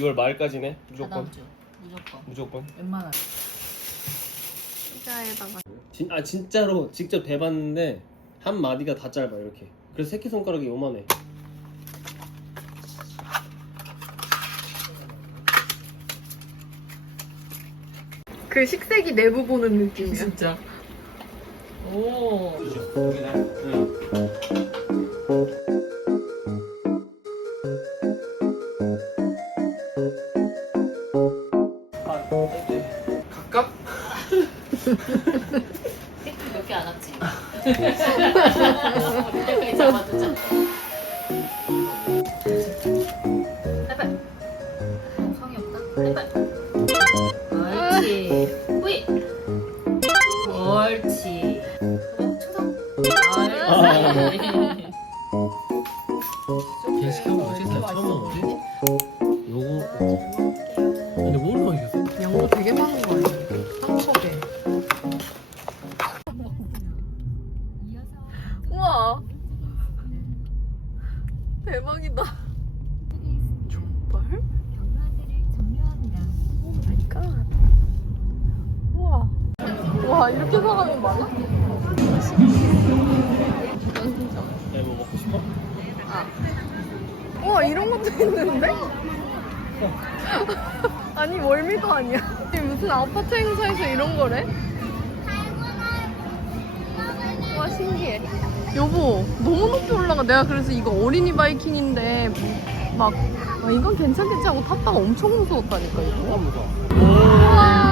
6월 말까지네? 무조건. 주. 무조건. 무조건? 웬만하면. 피자에다가. 진, 아 진짜로 직접 대봤는데 한 마디가 다 짧아 이렇게. 그래서 새끼손가락이 요만해. 그 식색이 내부 보는 느낌이야. 진짜. 오 이때까지 잡아두자 해발 성이 없다 해발 옳지 후이 옳지 초성 옳지 걔 시켜보고 진짜 처음 먹어보지? 요거 근데 뭘 맛있었어? 양도 되게 많은 거 아니 싶어? 우와, 이런 것도 있는데? 아니, 월미도 아니야. 이게 무슨 아파트 행사에서 이런 거래? 와, 신기해. 여보, 너무 높이 올라가. 내가 그래서 이거 어린이 바이킹인데, 막, 아, 이건 괜찮겠지 하고 탔다가 엄청 무서웠다니까, 이거. 무서워 우와.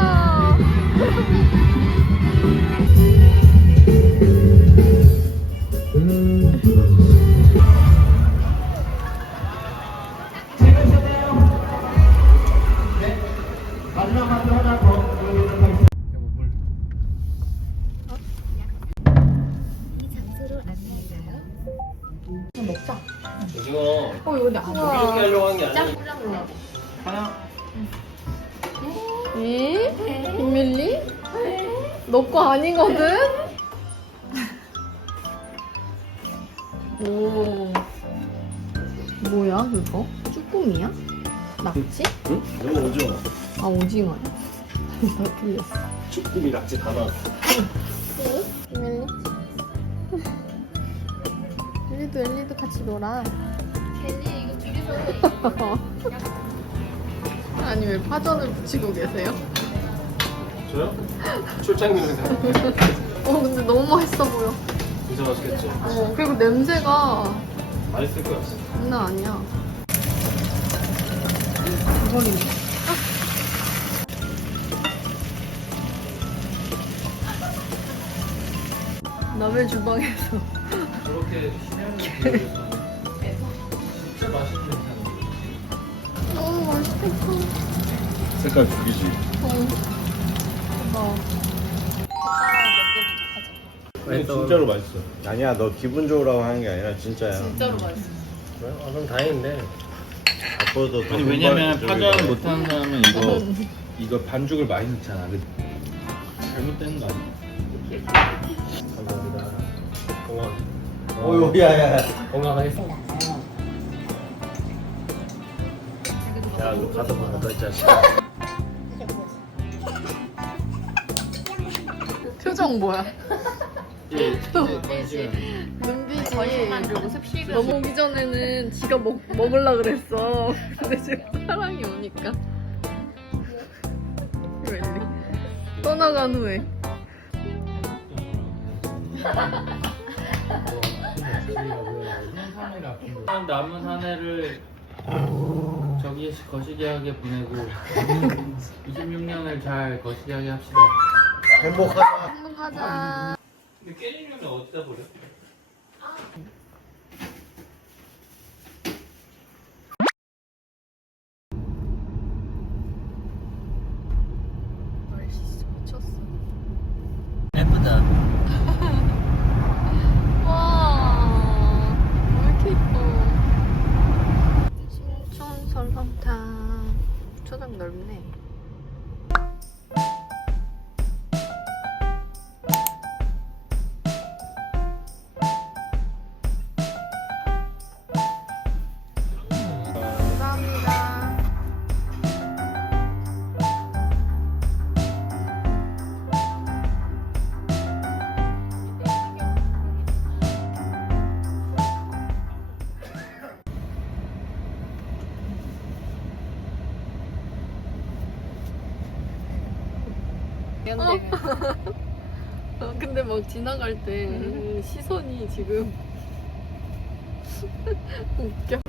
이렇게 하려고 한 게 아니야 짱 하나 에? 김밀리? 너 거 아니거든? 오. 뭐야, 그거? 쭈꾸미야? 낙지? 응? 이거 오징어 아, 오징어야? 나 틀렸어. 쭈꾸미 낙지 다 나왔어 밀리? 엘리도 엘리도 같이 놀아. 둘이서 아니 왜 파전을 붙이고 계세요? 저요? 출장 영상 어 근데 너무 맛있어 보여. 진짜 맛있겠죠? 어 그리고 냄새가 맛있을 거야 장난 아니야. 이거리네. 남의 주방에서 저렇게 신현이 색깔 죽이지. 어. 근데 진짜로 맛있어. 아니야, 너 기분 좋으라고 하는 게 아니라 진짜야. 진짜로 맛있어 그래? 아 그럼 다행인데 앞으로도 더 아니 왜냐면 파전 저기 못하는 사람은 이거 이거 반죽을 많이 넣잖아. 그 잘못된 거 아니야? 감사합니다 건강 어유, 야, 야. 건강하겠습 야 이거 가서 봐라 너 진짜 표정 뭐야? 눈빛이 만들고 습식을 넘어오기 전에는 지가 먹, 먹으려 그랬어. 근데 지금 사랑이 오니까. 웬리. 떠나간 후에. 남은 한 해를 저기 거시기하게 보내고 26년을 잘 거시기하게 합시다. 행복하자. 행복하자. 근데 깨지려면 어디다 버려? 날씨 진짜 미쳤어. 예쁘다 와, 왜 이렇게 이뻐. 신촌 설렁탕. 초장 넓네. 지나갈 때 시선이 지금 웃겨.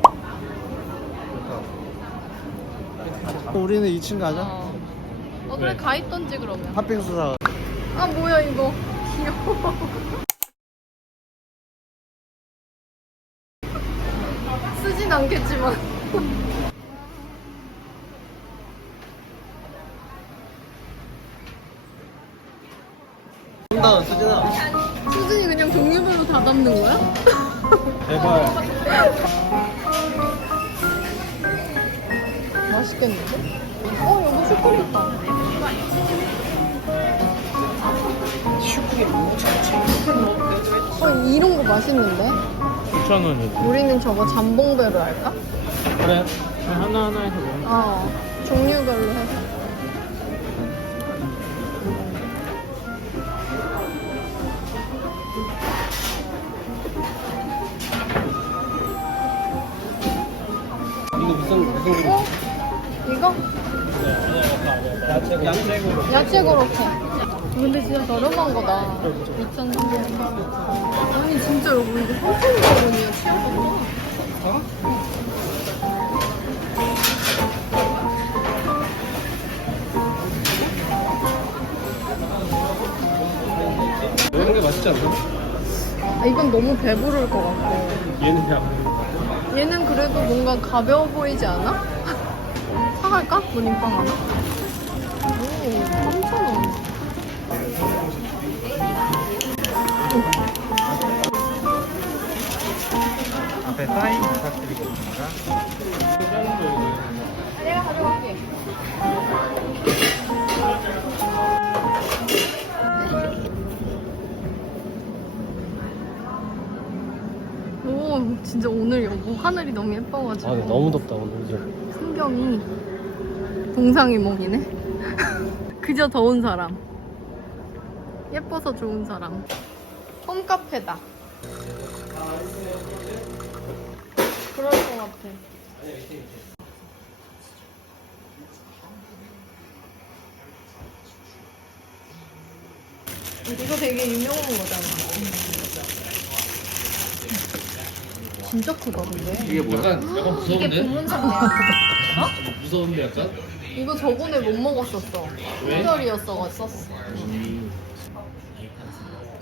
우리는 2층 가자. 어, 어 그래 가 있던지 그러면. 팥빙수 사. 아 뭐야 이거 귀여워. 쓰진 않겠지만. 한다 수진아 수진이 그냥 종류별로 다 담는 거야? 제발 맛있겠는데? 어 여기 슈크림 있다. 슈크림 어 이런 거 맛있는데? 9,000원이요. 우리는 저거 잠봉배로 할까? 그래 하나하나 해서 먹는 어 종류별로 해서. 어? 이거? 야채 야채고 야채 고로케. 근데 진짜 저렴한 거다. 2,300원. 아니 진짜 여러분 이거 3,000원이야 치아가. 이런 게 맛있지 않나? 아, 이건 너무 배부를 것 같고. 얘는 그냥 얘는 그래도 뭔가 가벼워 보이지 않아? 사갈까? 무늬빵 하나? 오, 3,000원. 앞에 사인 부탁드리겠습니다. 내가 가져갈게. 오, 진짜 오늘 여보 하늘이 너무 예뻐가지고. 아 근데 너무 덥다 오늘 이제 풍경이 동상이몽이네. 그저 더운 사람. 예뻐서 좋은 사람. 홈카페다. 그럴 것 같아. 이거 되게 유명한 거잖아. 진짜 크다 근데. 이게 뭐야? 약간 약간 이게 무서운데? 본문상이야. 무서운데 약간? 이거 저번에 못 먹었었어. 왜? 품절이었어 썼어.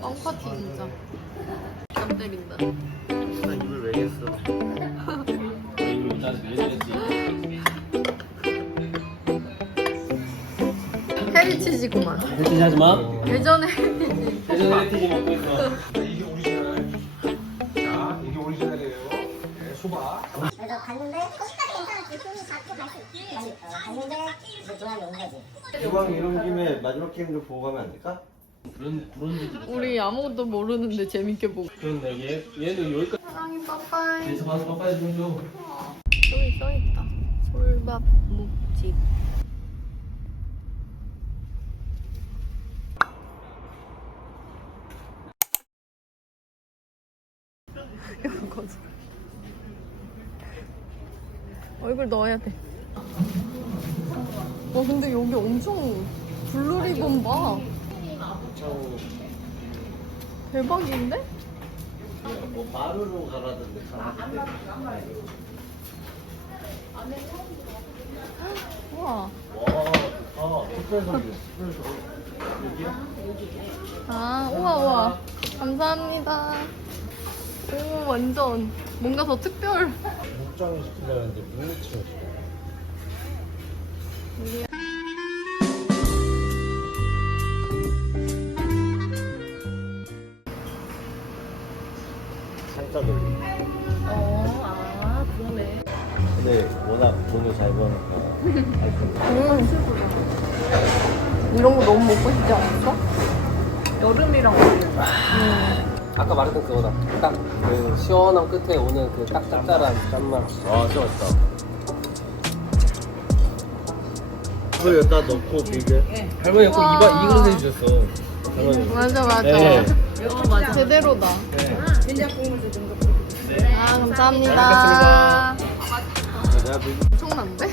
빵 파티 진짜. 땀 때린다. 나 입을 왜 했어? 이거 일단 예전했지 헤리치지구만. 해티지 하지 마 예전에 헤리치지. 예전에 해티지 먹고 있어 온 거지 이왕 이런 김에 마지막 게임도 보고 가면 안 될까? 그런 그런 지 우리 아무것도 모르는데 재밌게 보고. 그런데 얘 얘는 여기까지 사랑이 빠빠이. 계속 가서 빠빠이 좀 줘. 여기 써 있다. 솔밥 묵집. 이거 거지. 얼굴 넣어야 돼. 와 근데 여기 엄청 블루리본 봐. 대박인데? 뭐 마루로 가라던데 가라던데. 우와. 와, 좋다. 특별 선물. 특별 선물. 여기야? 아, 우와, 우와. 감사합니다. 오, 완전. 뭔가 더 특별. 목장을 시키려는데 물을 치워 줘. 살짝 올리. 어, 이런 거 너무 먹고 싶지 않았어? 여름이랑 아까 말했던 그거다 딱 그 시원한 끝에 오는 그 딱 짭짤한 짠맛 와 진짜 맛있다 그 여기다 넣고 비벼. 할머니 꼭 이바 이걸 해주셨어. 할머니. 맞아 맞아. 네. 제대로다. 네. 아 감사합니다. 자, 내가 비- 엄청난데?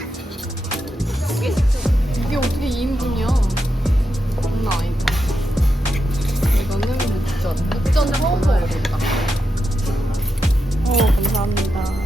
이게 어떻게 2인분이야? 장난 아니다. 이거는 묵전. 묵전 처음 먹어본다. 어 감사합니다.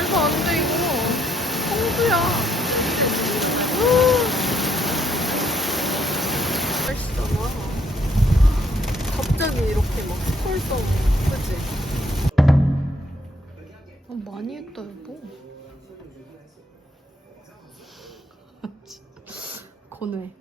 말도 안 돼, 이거. 홍수야. 날씨가 와. 갑자기 이렇게 막 스컬성, 그치? 어, 많이 했다, 여보. 건우해.